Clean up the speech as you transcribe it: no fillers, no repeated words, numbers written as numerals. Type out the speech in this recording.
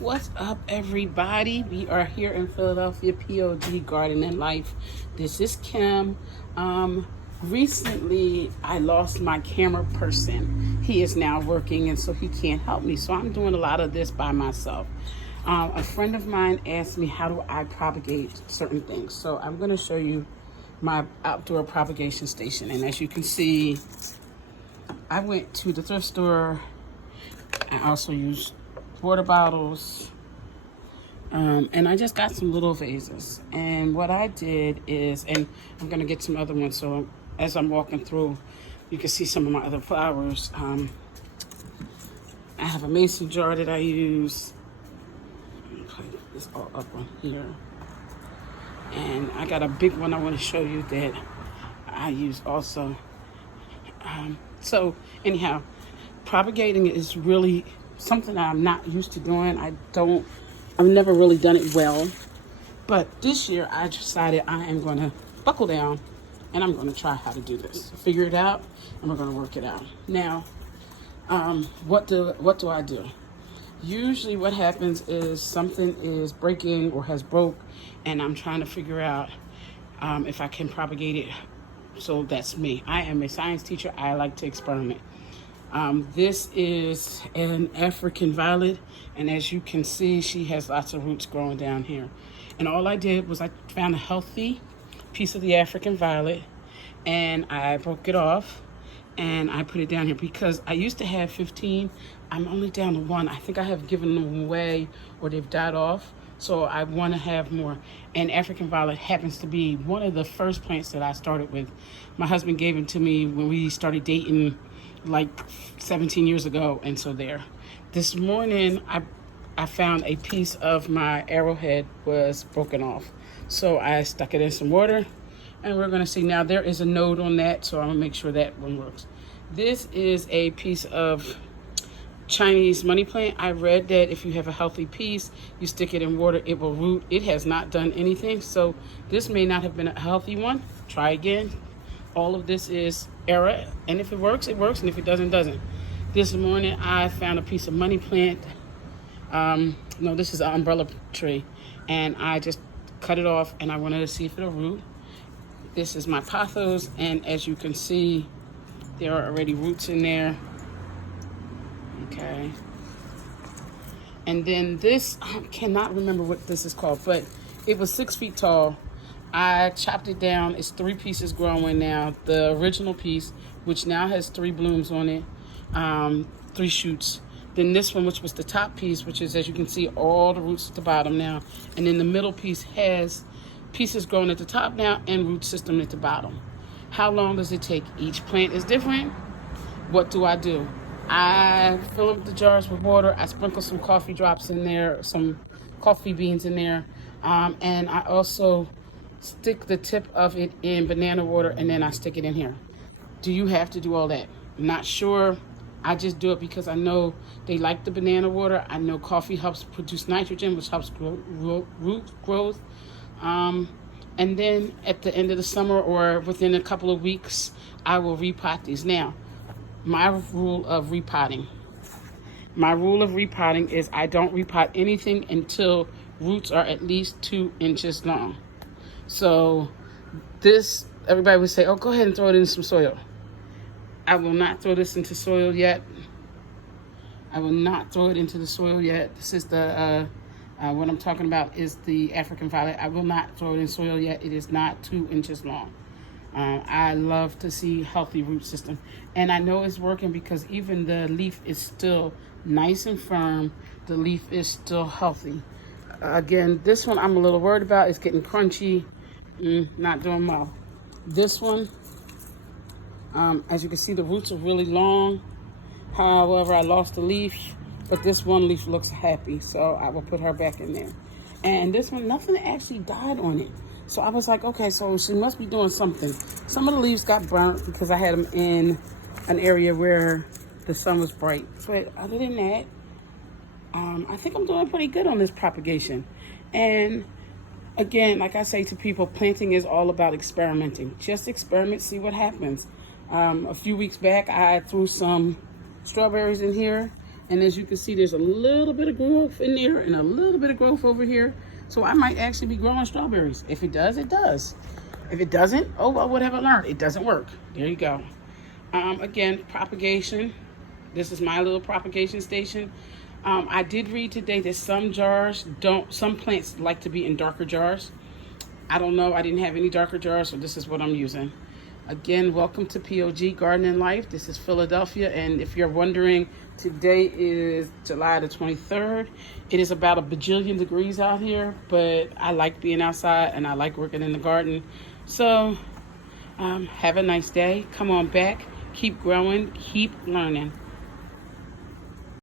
What's up, everybody? We are here in Philadelphia, POG Garden and Life. This is Kim. Recently, I lost my camera person. He is now working, and so he can't help me. So I'm doing a lot of this by myself. A friend of mine asked me, how do I propagate certain things? So I'm going to show you my outdoor propagation station. And as you can see, I went to the thrift store. I also used water bottles, and I just got some little vases. And what I did is, and I'm gonna get some other ones, so as I'm walking through, you can see some of my other flowers. I have a mason jar that I use. I'm gonna put this all up on here. And I got a big one I want to show you that I use also. So anyhow, propagating is really something that I'm not used to doing. I've never really done it well. But this year I decided I am going to buckle down and I'm going to try how to do this. Figure it out and we're going to work it out. Now, what do I do? Usually what happens is something is breaking or has broke and I'm trying to figure out if I can propagate it. So that's me. I am a science teacher. I like to experiment. This is an African violet, and as you can see, she has lots of roots growing down here. And all I did was I found a healthy piece of the African violet, and I broke it off, and I put it down here because I used to have 15. I'm only down to 1. I think I have given them away or they've died off, so I want to have more. And African violet happens to be one of the first plants that I started with. My husband gave it to me when we started dating like 17 years ago, and so there. This morning I found a piece of my arrowhead was broken off, so I stuck it in some water, and we're going to see. Now there is a node on that, so I'm going to make sure that one works. This is a piece of Chinese money plant. I read that if you have a healthy piece, you stick it in water, it will root. It has not done anything, so this may not have been a healthy one. Try again. All of this is error, and if it works, it works, and if it doesn't, it doesn't. This morning, I found a piece of money plant. No, this is an umbrella tree, and I just cut it off, and I wanted to see if it'll root. This is my pothos, and as you can see, there are already roots in there. Okay. And then this, I cannot remember what this is called, but it was 6 feet tall. I chopped it down. It's 3 pieces growing now. The original piece, which now has 3 blooms on it, 3 shoots. Then this one, which was the top piece, which is, as you can see, all the roots at the bottom now. And then the middle piece has pieces growing at the top now and root system at the bottom. How long does it take? Each plant is different. What do? I fill up the jars with water. I sprinkle some coffee drops in there, some coffee beans in there. And I also stick the tip of it in banana water, and then I stick it in here. Do you have to do all that? Not sure. I just do it because I know they like the banana water. I know coffee helps produce nitrogen, which helps root growth. And then at the end of the summer or within a couple of weeks, I will repot these. Now, my rule of repotting is I don't repot anything until roots are at least 2 inches long. So this, everybody would say, oh, go ahead and throw it in some soil. I will not throw this into soil yet. I will not throw it into the soil yet. This is the, what I'm talking about is the African violet. I will not throw it in soil yet. It is not 2 inches long. I love to see healthy root system. And I know it's working because even the leaf is still nice and firm. The leaf is still healthy. Again, this one I'm a little worried about. It's getting crunchy. Not doing well. This one, as you can see, the roots are really long. However, I lost the leaf, but this one leaf looks happy, so I will put her back in there. And this one, nothing actually died on it. So I was like, okay, so she must be doing something. Some of the leaves got burnt because I had them in an area where the sun was bright. But other than that, I think I'm doing pretty good on this propagation. And again, like I say to people, planting is all about experimenting. Just experiment, see what happens. A few weeks back, I threw some strawberries in here. And as you can see, there's a little bit of growth in there and a little bit of growth over here. So I might actually be growing strawberries. If it does, it does. If it doesn't, oh well, what have I learned? It doesn't work. There you go. Again, propagation. This is my little propagation station. I did read today that some plants like to be in darker jars. I don't know, I didn't have any darker jars, so this is what I'm using. Again, welcome to POG Garden and Life. This is Philadelphia, and if you're wondering, today is July the 23rd. It is about a bajillion degrees out here, but I like being outside and I like working in the garden. So, have a nice day. Come on back, keep growing, keep learning.